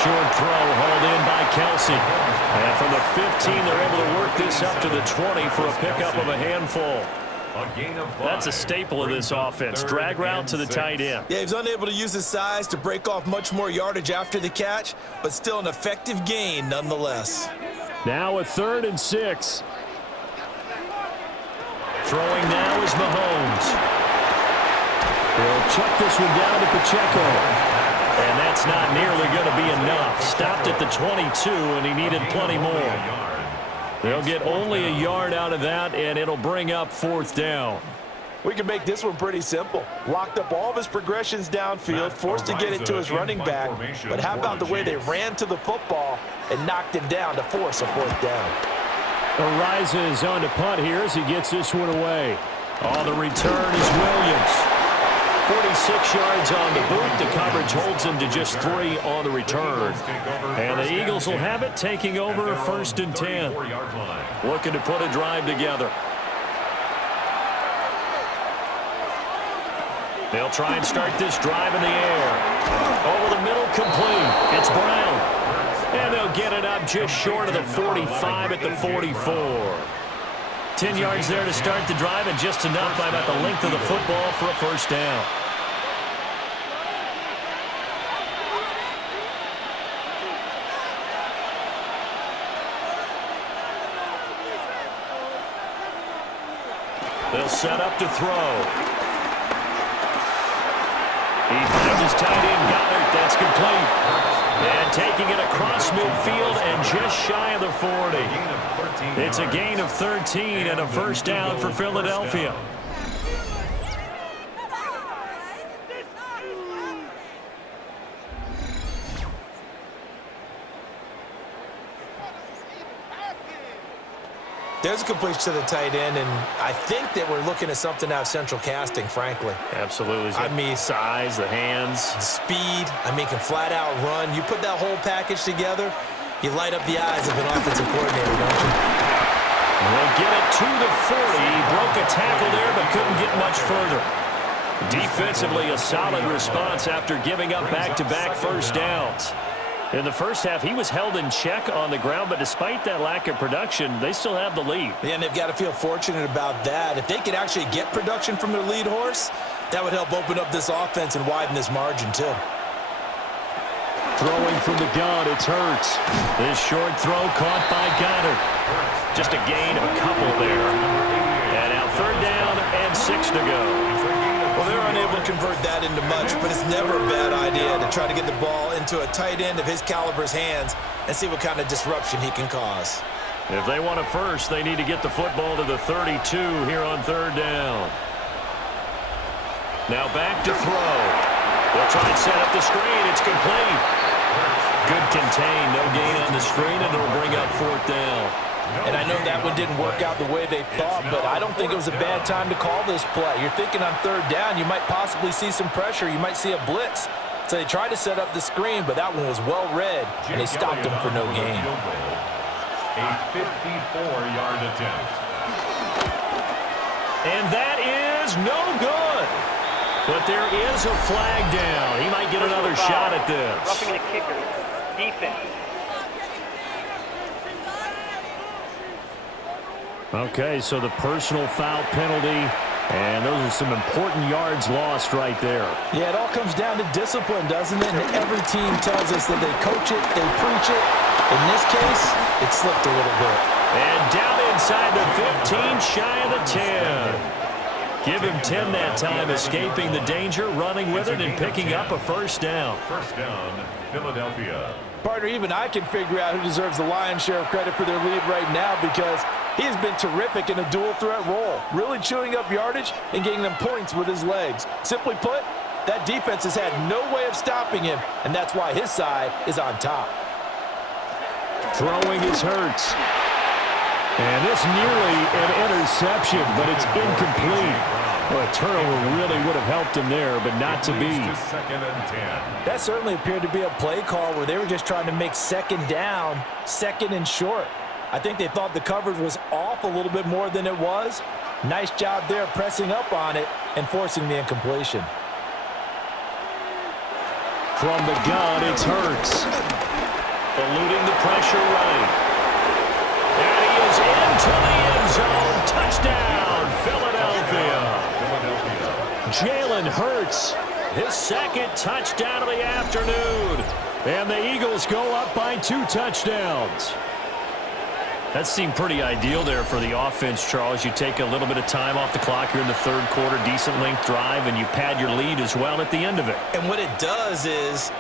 Short throw hauled in by Kelsey. And from the 15, they're able to work this up to the 20 for a pickup of a handful. That's a staple of this offense. Drag route to the tight end. Yeah, he's unable to use his size to break off much more yardage after the catch, but still an effective gain nonetheless. Now a 3rd and 6. Throwing now is Mahomes. He'll check this one down to Pacheco. And that's not nearly going to be enough. Stopped at the 22, and he needed plenty more. They'll get only a yard out of that, and it'll bring up 4th down. We can make this one pretty simple. Locked up all of his progressions downfield, forced to get it to his running back. But how about the way they ran to the football and knocked him down to force a 4th down? Arises on to punt here as he gets this one away. On the return is Williams. 46 yards on the boot. The coverage holds him to just 3 on the return. And the Eagles will have it, taking over 1st and 10. Looking to put a drive together. They'll try and start this drive in the air. Over the middle, complete. It's Brown. And they'll get it up just short of the 45 at the 44. 10 yards there to start the drive, and just enough by about the length of the football for a 1st down. They'll set up to throw. He finds his tight end, Goddard. That's complete. And taking it across midfield and just shy of the 40. It's a gain of 13 and a 1st down for Philadelphia. There's a completion to the tight end, and I think that we're looking at something out of central casting, frankly. Absolutely. I mean, size, the hands. Speed. I mean, can flat out run. You put that whole package together, you light up the eyes of an offensive coordinator, don't you? They'll get it to the 40. He broke a tackle there, but couldn't get much further. Defensively, a solid response after giving up back-to-back 1st downs. In the first half, he was held in check on the ground, but despite that lack of production, they still have the lead. Yeah, and they've got to feel fortunate about that. If they could actually get production from their lead horse, that would help open up this offense and widen this margin, too. Throwing from the gun, it's Hurts. This short throw caught by Goddard. Just a gain of a couple there. And now 3rd down and 6 to go. Well, they're unable to convert that into much, but it's never a bad idea to try to get the ball into a tight end of his caliber's hands and see what kind of disruption he can cause. If they want a 1st, they need to get the football to the 32 here on 3rd down. Now back to throw. They'll try and set up the screen. It's complete. Good contain. No gain on the screen, and it'll bring up 4th down. And I know that one didn't work out the way they thought, but I don't think it was a bad time to call this play. You're thinking on 3rd down, you might possibly see some pressure. You might see a blitz. So they tried to set up the screen, but that one was well read, and they stopped him for no gain. A 54-yard attempt. And that is no good. But there is a flag down. He might get another shot at this. Roughing the kicker. Defense. Okay, so the personal foul penalty, and those are some important yards lost right there. Yeah, it all comes down to discipline, doesn't it? And every team tells us that they coach it, they preach it. In this case, it slipped a little bit. And down inside the 15, shy of the 10. Give him 10 that time, escaping the danger, running with it, and picking up a 1st down. 1st down, Philadelphia. Partner, even I can figure out who deserves the lion's share of credit for their lead right now because he has been terrific in a dual threat role, really chewing up yardage and getting them points with his legs. Simply put, that defense has had no way of stopping him, and that's why his side is on top. Throwing is Hurts. And this nearly an interception, but it's incomplete. Well, a turnover really would have helped him there, but not to be. Second and 10. That certainly appeared to be a play call where they were just trying to make second down, second and short. I think they thought the coverage was off a little bit more than it was. Nice job there pressing up on it and forcing the incompletion. From the gun, it's Hurts. Eluding the pressure right. And he is into the end zone. Touchdown, Philadelphia. Jalen Hurts, his second touchdown of the afternoon. And the Eagles go up by 2 touchdowns. That seemed pretty ideal there for the offense, Charles. You take a little bit of time off the clock here in the third quarter, decent length drive, and you pad your lead as well at the end of it. And what it does is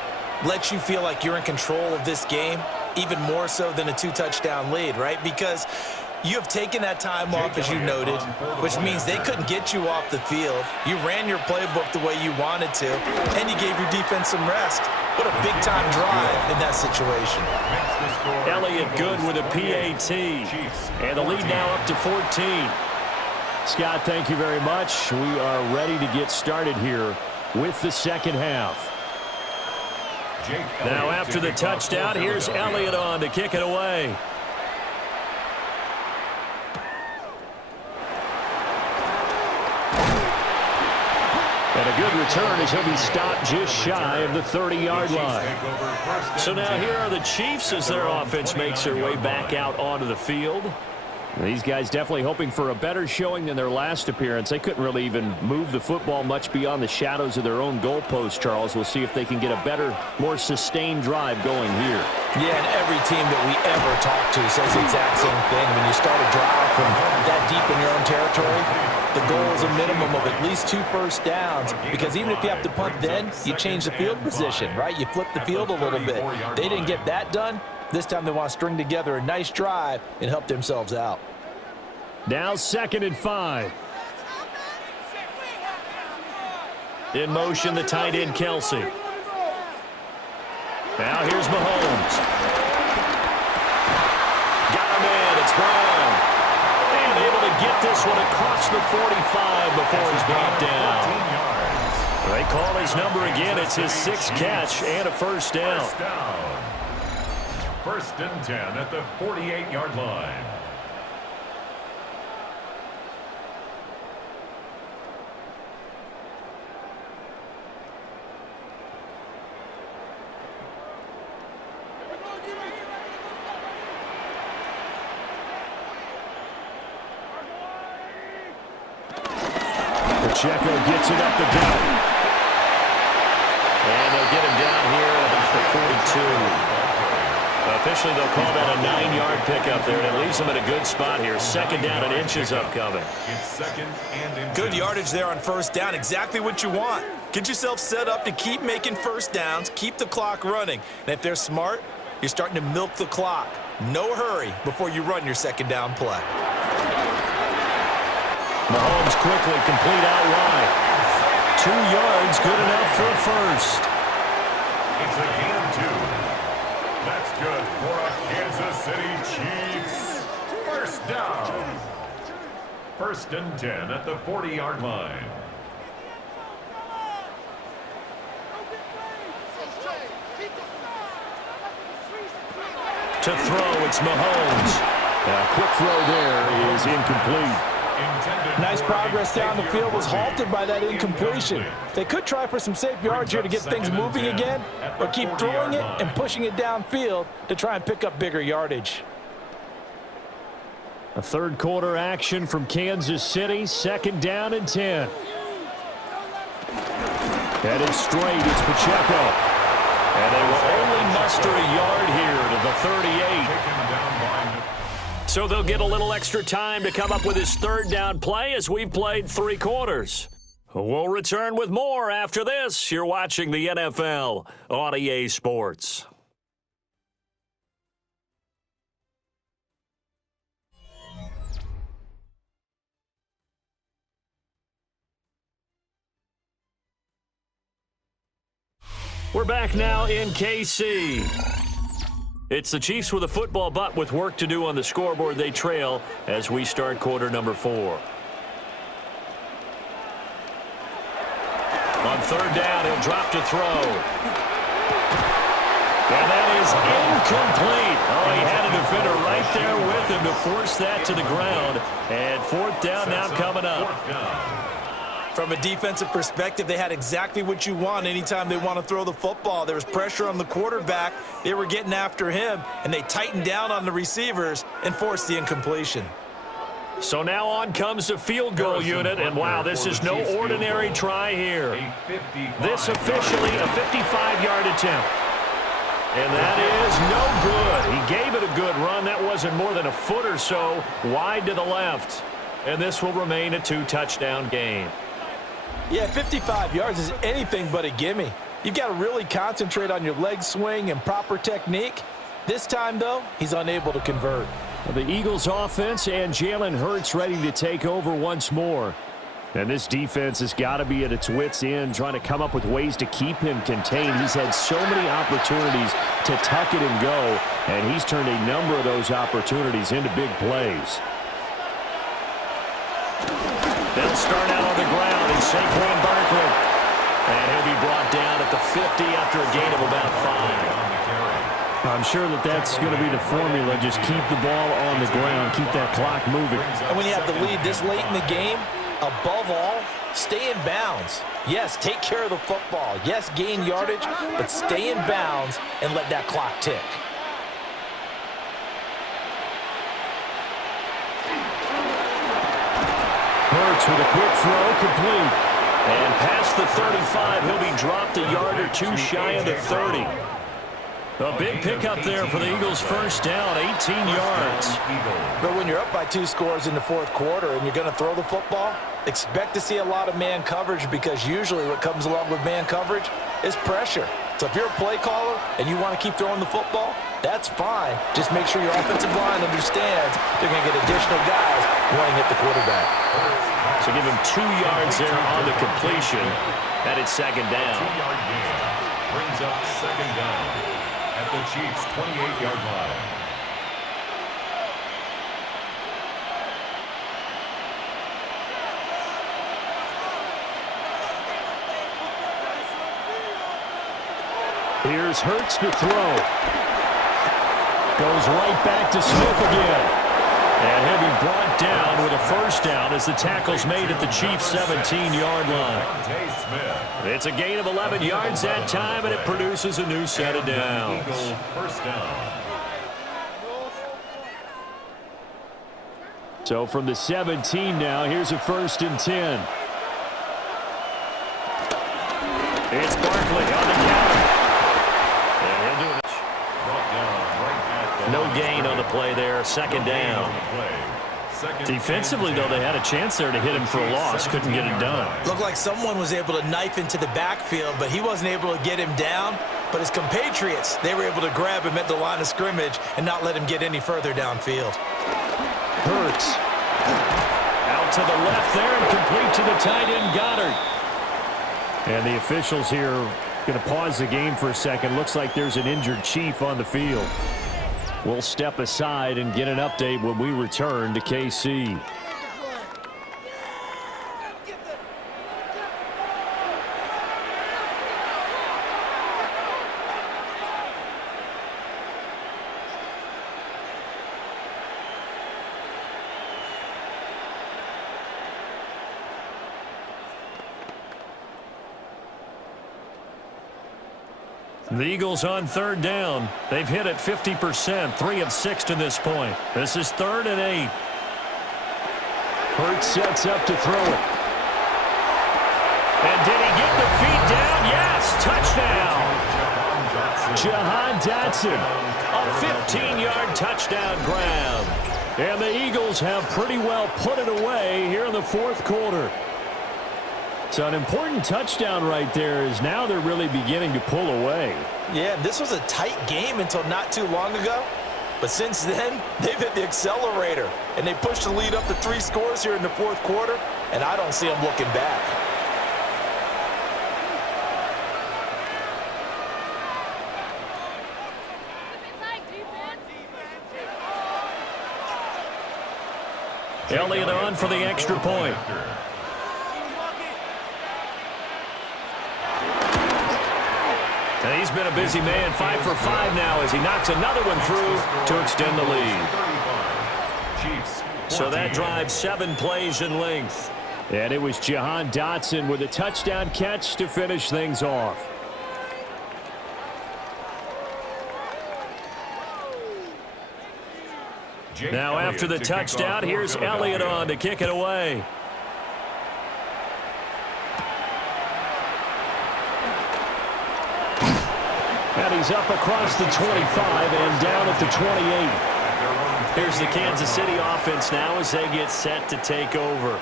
let you feel like you're in control of this game, even more so than a 2-touchdown lead, right? Because you have taken that time off, as you noted, which means they couldn't get you off the field. You ran your playbook the way you wanted to, and you gave your defense some rest. What a big-time drive in that situation. Elliott good with a PAT. And the lead now up to 14. Scott, thank you very much. We are ready to get started here with the second half. Now after the touchdown, here's Elliott on to kick it away. And a good return as he'll be stopped just shy of the 30-yard line. So now here are the Chiefs as their offense makes their way back out onto the field. These guys definitely hoping for a better showing than their last appearance. They couldn't really even move the football much beyond the shadows of their own goalpost, Charles. We'll see if they can get a better, more sustained drive going here. Yeah, and every team that we ever talk to says the exact same thing. When you start a drive from that deep in your own territory, the goal is a minimum of at least 2 first downs, because even if you have to punt then, you change the field position, right? You flip the field a little bit. They didn't get that done. This time they want to string together a nice drive and help themselves out. Now 2nd and 5. In motion, the tight end, Kelsey. Now here's Mahomes. Got him in. It's Brown. And able to get this one across the 45 before he's brought down. They call his number again. It's his 6th catch and a first down. First and 10 at the 48-yard line. Pacheco gets it up the gut. And they'll get him down here at about the 42. Officially, they'll call that a 9-yard pickup there, and it leaves them at a good spot here. 2nd down and inches upcoming. Good yardage there on first down. Exactly what you want. Get yourself set up to keep making first downs, keep the clock running. And if they're smart, you're starting to milk the clock. No hurry before you run your 2nd down play. Mahomes quickly complete out wide. 2 yards, good enough for a first. It's a gain of 2. That's good for a Kansas City Chiefs. First down. First and 10 at the 40-yard line. To throw, it's Mahomes. A quick throw there is incomplete. Nice progress down the field was halted by that incompletion. They could try for some safe yards here to get things moving again, or keep throwing it and pushing it downfield to try and pick up bigger yardage. A third quarter action from Kansas City, 2nd down and 10. Headed straight, it's Pacheco. And they will only muster a yard here to the 38. So they'll get a little extra time to come up with his 3rd down play as we've played 3 quarters. We'll return with more after this. You're watching the NFL on EA Sports. We're back now in KC. It's the Chiefs with a football, but with work to do on the scoreboard. They trail as we start quarter number 4. On third down, he'll drop to throw. And that is incomplete. Oh, he had a defender right there with him to force that to the ground. And fourth down now coming up. From a defensive perspective, they had exactly what you want anytime they want to throw the football. There was pressure on the quarterback. They were getting after him, and they tightened down on the receivers and forced the incompletion. So now on comes the field goal unit, and wow, this is no ordinary try here. This officially a 55-yard attempt. And that is no good. He gave it a good run. That wasn't more than a foot or so wide to the left. And this will remain a 2-touchdown game. Yeah, 55 yards is anything but a gimme. You've got to really concentrate on your leg swing and proper technique. This time, though, he's unable to convert. Well, the Eagles offense and Jalen Hurts ready to take over once more. And this defense has got to be at its wits' end, trying to come up with ways to keep him contained. He's had so many opportunities to tuck it and go, and he's turned a number of those opportunities into big plays. They'll start out on the ground, and Saquon Barkley. And he'll be brought down at the 50 after a gain of about 5. I'm sure that that's going to be the formula. Just keep the ball on the ground, keep that clock moving. And when you have the lead this late in the game, above all, stay in bounds. Yes, take care of the football. Yes, gain yardage, but stay in bounds and let that clock tick. Hurts with a quick throw, complete. And past the 35, he'll be dropped a yard or two shy of the 30. A big pickup there for the Eagles' first down, 18 yards. But when you're up by 2 scores in the fourth quarter and you're going to throw the football, expect to see a lot of man coverage, because usually what comes along with man coverage is pressure. So if you're a play caller and you want to keep throwing the football, that's fine. Just make sure your offensive line understands they're going to get additional guys running at the quarterback. So give him 2 yards there on the completion. That is second down. 2-yard gain brings up second down at the Chiefs' 28-yard line. Here's Hurts to throw. Goes right back to Smith again. And he'll be brought down with a first down as the tackle's made at the Chiefs' 17-yard line. It's a gain of 11 yards that time, and it produces a new set of downs. First down. So from the 17 now, here's a 1st and 10. It's Barkley on the counter. And he'll do it. No gain on the play there, second down. Defensively, though, they had a chance there to hit him for a loss. Couldn't get it done. Looked like someone was able to knife into the backfield, but he wasn't able to get him down. But his compatriots, they were able to grab him at the line of scrimmage and not let him get any further downfield. Hurts. Out to the left there and complete to the tight end, Goddard. And the officials here going to pause the game for a second. Looks like there's an injured Chief on the field. We'll step aside and get an update when we return to KC. The Eagles on third down. They've hit it 50%, 3 of 6 to this point. This is 3rd and 8. Hurts sets up to throw it. And did he get the feet down? Yes, touchdown. Jahan Dotson, a 15-yard touchdown grab. And the Eagles have pretty well put it away here in the fourth quarter. So an important touchdown right there, is now they're really beginning to pull away. Yeah, this was a tight game until not too long ago. But since then, they've hit the accelerator. And they pushed the lead up to 3 scores here in the fourth quarter. And I don't see them looking back. Elliott on for the extra point. And he's been a busy man, 5 for 5 now as he knocks another one through to extend the lead. So that drives 7 plays in length. And it was Jahan Dotson with a touchdown catch to finish things off. Now after the touchdown, here's Elliott on to kick it away. And he's up across the 25 and down at the 28. Here's the Kansas City offense now as they get set to take over.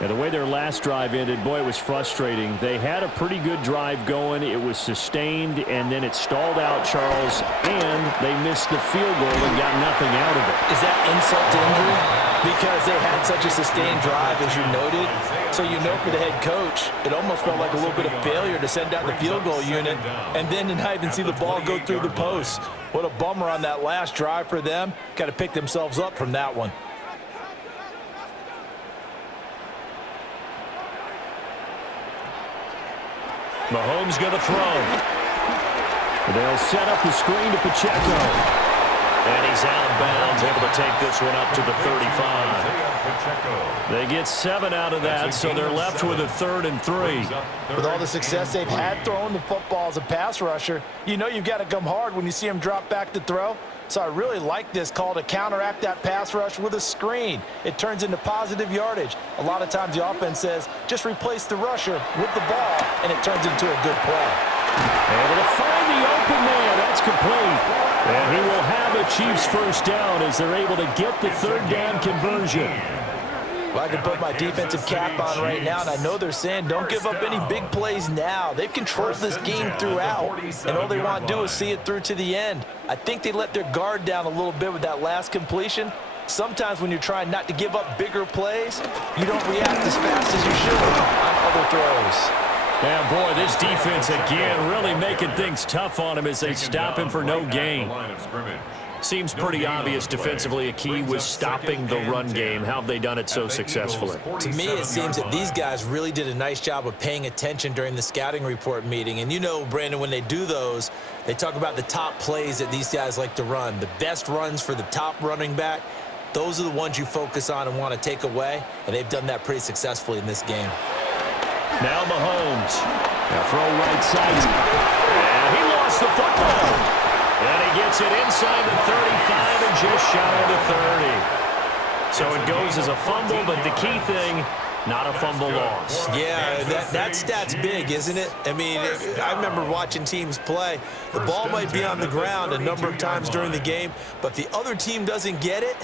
And the way their last drive ended, boy, it was frustrating. They had a pretty good drive going. It was sustained, and then it stalled out, Charles, and they missed the field goal and got nothing out of it. Is that insult to injury? Because they had such a sustained drive, as you noted. So you know for the head coach, it almost felt like a little bit of failure to send out the field goal unit and then to not even see the ball go through the post. What a bummer on that last drive for them. Got to pick themselves up from that one. Mahomes going to throw. They'll set up the screen to Pacheco. And he's out of bounds, able to take this one up to the 35. They get 7 out of that, so they're left with a 3rd and 3. With all the success they've had throwing the football as a pass rusher, you know you've got to come hard when you see him drop back to throw. So I really like this call to counteract that pass rush with a screen. It turns into positive yardage. A lot of times the offense says, just replace the rusher with the ball, and it turns into a good play. Able to find the open man. That's complete. And he will have a Chiefs first down as they're able to get the 3rd down conversion. Well, I can put my defensive cap on right now, and I know they're saying don't give up any big plays now. They've controlled this game throughout, and all they want to do is see it through to the end. I think they let their guard down a little bit with that last completion. Sometimes when you're trying not to give up bigger plays, you don't react as fast as you should on other throws. Yeah, boy, this defense again really making things tough on him as they stop him for no gain. Seems pretty obvious defensively a key was stopping the run game. How have they done it so successfully? To me, it seems that these guys really did a nice job of paying attention during the scouting report meeting. And you know, Brandon, when they do those, they talk about the top plays that these guys like to run. The best runs for the top running back, those are the ones you focus on and want to take away. And they've done that pretty successfully in this game. Now Mahomes. Now throw right side. And he lost the football. And he gets it inside the 35 and just shy of the 30. So it goes as a fumble, but the key thing, not a fumble loss. Yeah, that stat's big, isn't it? I mean, I remember watching teams play. The ball might be on the ground a number of times during the game, but if the other team doesn't get it,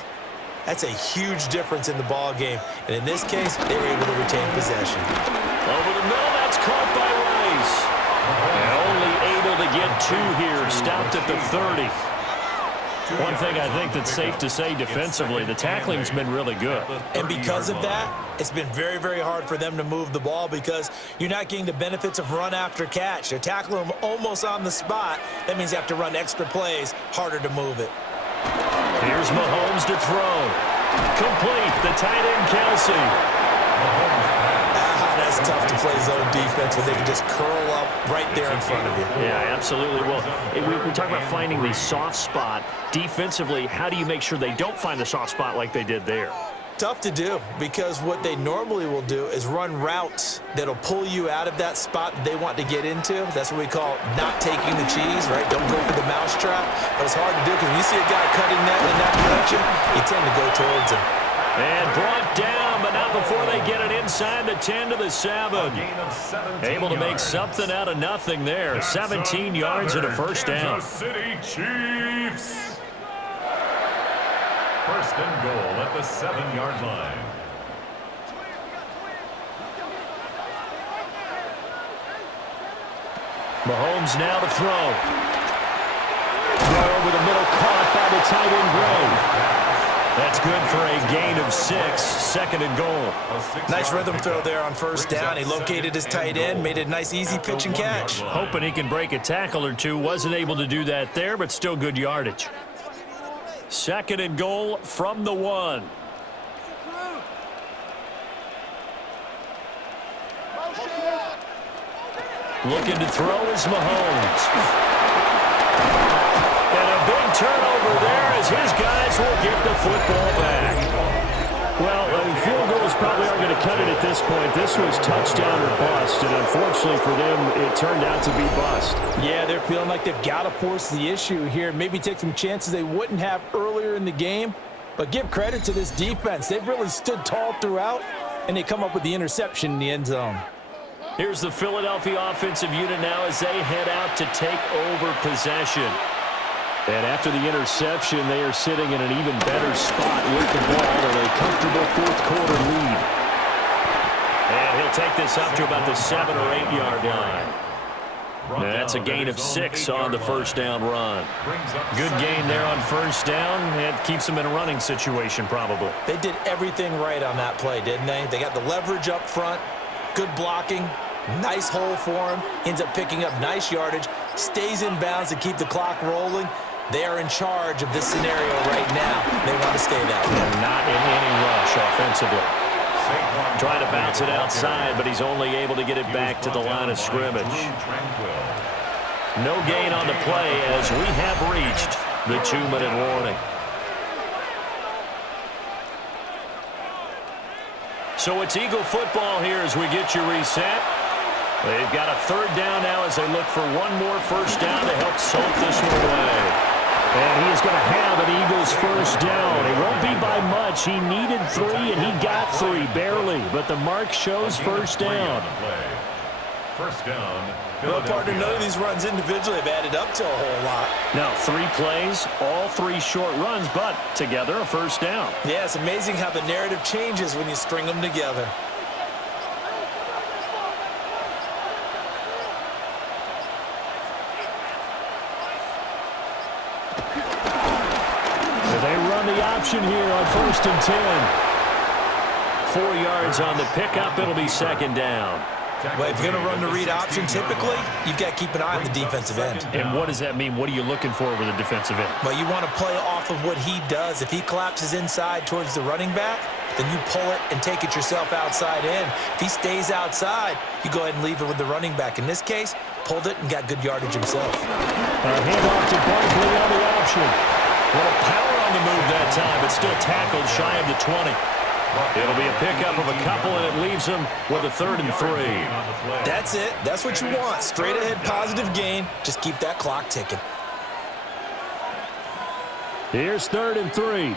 that's a huge difference in the ball game. And in this case, they were able to retain possession. Over the middle, that's caught by Rice. And only able to get 2 here, stopped at the 30. One thing I think that's safe to say defensively, the tackling's been really good. And because of that, it's been very, very hard for them to move the ball because you're not getting the benefits of run after catch. They're tackling them almost on the spot. That means you have to run extra plays, harder to move it. Here's Mahomes to throw. Complete, the tight end Kelsey. That's tough to play zone defense when they can just curl up right there in front of you. Yeah, absolutely. Well, we talk about finding the soft spot. Defensively, how do you make sure they don't find the soft spot like they did there? Tough to do because what they normally will do is run routes that'll pull you out of that spot that they want to get into. That's what we call not taking the cheese, right? Don't go for the mousetrap. But it's hard to do because when you see a guy cutting that in that direction, you tend to go towards him. And brought down, but not before they get it inside the 10 to the 7. Able to make something out of nothing there. 17 yards and a first down. Kansas City Chiefs. First and goal at the 7-yard line. Mahomes now to throw. Throw over the middle, caught by the tight end Gray. That's good for a gain of 6, 2nd and goal. Nice rhythm throw there on first down. He located his tight end, made a nice easy pitch and catch. Hoping he can break a tackle or two. Wasn't able to do that there, but still good yardage. 2nd and goal from the 1. Looking to throw is Mahomes. And a big turnover there as his guys will get the football back. Well, field goals probably aren't going to cut it at this point. This was touchdown or bust, and unfortunately for them, it turned out to be bust. Yeah, they're feeling like they've got to force the issue here. Maybe take some chances they wouldn't have earlier in the game. But give credit to this defense. They've really stood tall throughout, and they come up with the interception in the end zone. Here's the Philadelphia offensive unit now as they head out to take over possession. And after the interception, they are sitting in an even better spot with the ball in a comfortable fourth-quarter lead. And he'll take this up to about the 7- or 8-yard line. And that's a gain of 6 on the first down run. Good gain there on first down. It keeps them in a running situation probably. They did everything right on that play, didn't they? They got the leverage up front, good blocking, nice hole for him, ends up picking up nice yardage, stays in bounds to keep the clock rolling. They are in charge of this scenario right now. They want to stay that way. They're not in any rush offensively. Trying to bounce it outside, but he's only able to get it back to the line of scrimmage. No gain on the play as we have reached the 2-minute warning. So it's Eagle football here as we get you reset. They've got a third down now as they look for one more first down to help salt this one away. And he is going to have an Eagles first down. It won't be by much. He needed 3, and he got 3, barely. But the mark shows first down. First down. Well, partner, none of these runs individually have added up to a whole lot. Now, 3 plays, all 3 short runs, but together a first down. Yeah, it's amazing how the narrative changes when you string them together. They run the option here on 1st and 10. 4 yards on the pickup. It'll be second down. Well, if you're going to run the read option, typically, you've got to keep an eye on the defensive end. And what does that mean? What are you looking for with a defensive end? Well, you want to play off of what he does. If he collapses inside towards the running back, then you pull it and take it yourself outside in. If he stays outside, you go ahead and leave it with the running back. In this case, pulled it and got good yardage himself. Handoff to Barkley on the option. What a power on the move that time, but still tackled shy of the 20. It'll be a pickup of a couple, and it leaves them with a 3rd and 3. That's it. That's what you want. Straight ahead positive gain. Just keep that clock ticking. Here's 3rd and 3.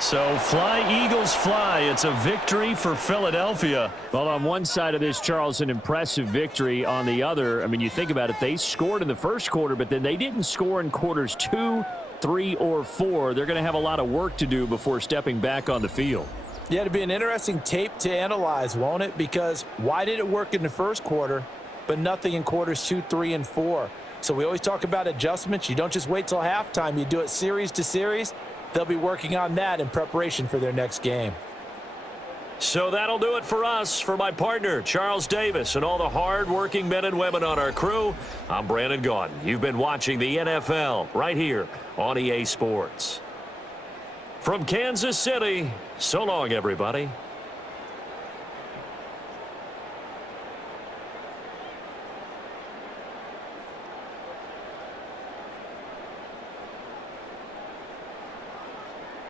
So fly, Eagles, fly. It's a victory for Philadelphia. Well, on one side of this, Charles, an impressive victory. On the other, I mean, you think about it, they scored in the first quarter, but then they didn't score in quarters 2, 3, or 4. They're going to have a lot of work to do before stepping back on the field. Yeah, it'll be an interesting tape to analyze, won't it? Because why did it work in the first quarter, but nothing in quarters 2, 3, and 4? So we always talk about adjustments. You don't just wait till halftime. You do it series to series. They'll be working on that in preparation for their next game. So that'll do it for us. For my partner, Charles Davis, and all the hard-working men and women on our crew, I'm Brandon Gaudin. You've been watching the NFL right here on EA Sports. From Kansas City, so long, everybody.